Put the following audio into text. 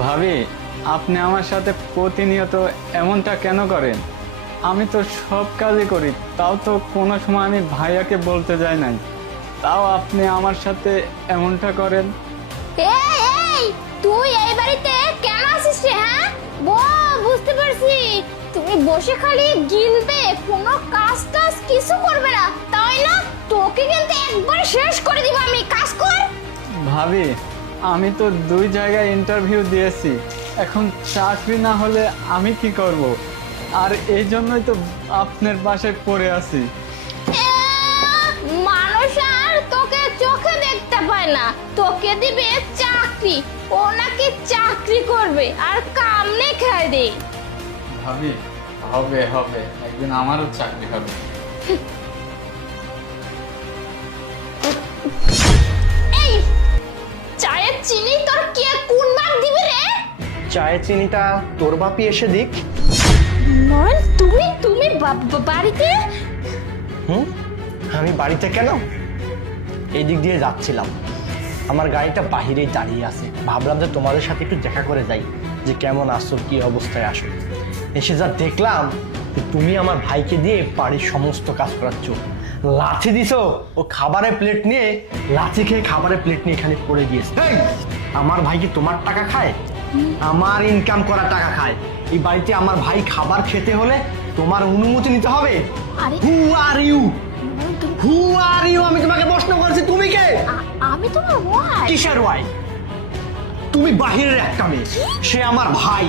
ভাবি, আপনি আমার সাথে প্রতিনিয়ত এমনটা কেন করেন? আমি তো সব কাজই করি, তাও তো কোনো সময় আমি ভাইয়াকে বলতে যাই নাই, তাও আপনি আমার সাথে এমনটা করেন। এই এই তুই এই বাড়িতে কেন আসিস রে? হ্যাঁ বুঝতে পারছি, তুমি বসে খালি গিলবে, কোনো কাজ টাজ কিছু করবে না, তাই না? তোকে কিন্তু একবার শেষ করে দিব আমি, কাজ কর। ভাবি, আমি তো 2 জায়গায় ইন্টারভিউ দিয়েছি, এখন চাকরি না হলে আমি কি করব? আর এই জন্যই তো আপনার বাসায় পড়ে আছি। মানুষ আর তোকে চোখে দেখতে পায় না, তোকে দিবে চাকরি, ও নাকি চাকরি করবে আর কামনে খায় দে। ভাবি, হবে হবে, একদিন আমারও চাকরি হবে। এই চায়ের চিনি তোর কে কোন ভাগ দিবে রে? চায়ের চিনিটা তোর বাপি এসে দিক। নয়ন, তুমি তুমি বাড়িতে? আমি বাড়িতে কেন? এই দিক দিয়ে যাচ্ছিলাম, আমার গাড়িটা বাহিরেই দাঁড়িয়ে আছে, ভাবলাম যে তোমাদের সাথে একটু দেখা করে যাই, যে কেমন আসো, কি অবস্থায় আসো। এসে যা দেখলাম যে তুমি আমার ভাইকে দিয়ে বাড়ির সমস্ত কাজ করাচ্ছ, লাথি দিছো, ও খাবারের প্লেট নিয়ে লাথি খেয়ে খাবারের প্লেট নিয়ে এখানে পড়ে গিয়েছে। এই, আমার ভাই কি তোমার টাকা খায়? আমার ইনকাম করা টাকা খায়। এই বাড়িতে আমার ভাই খাবার খেতে হলে তোমার অনুমতি নিতে হবে। আরে হু আর ইউ? নয়ন, তুমি হু আর ইউ? আমি তোমাকে প্রশ্ন করছি, তুমি কে? আমি তোমার ওয়াইফ। কিসের ওয়াই? তুমি বাহিরের একটা মেয়ে, সে আমার ভাই।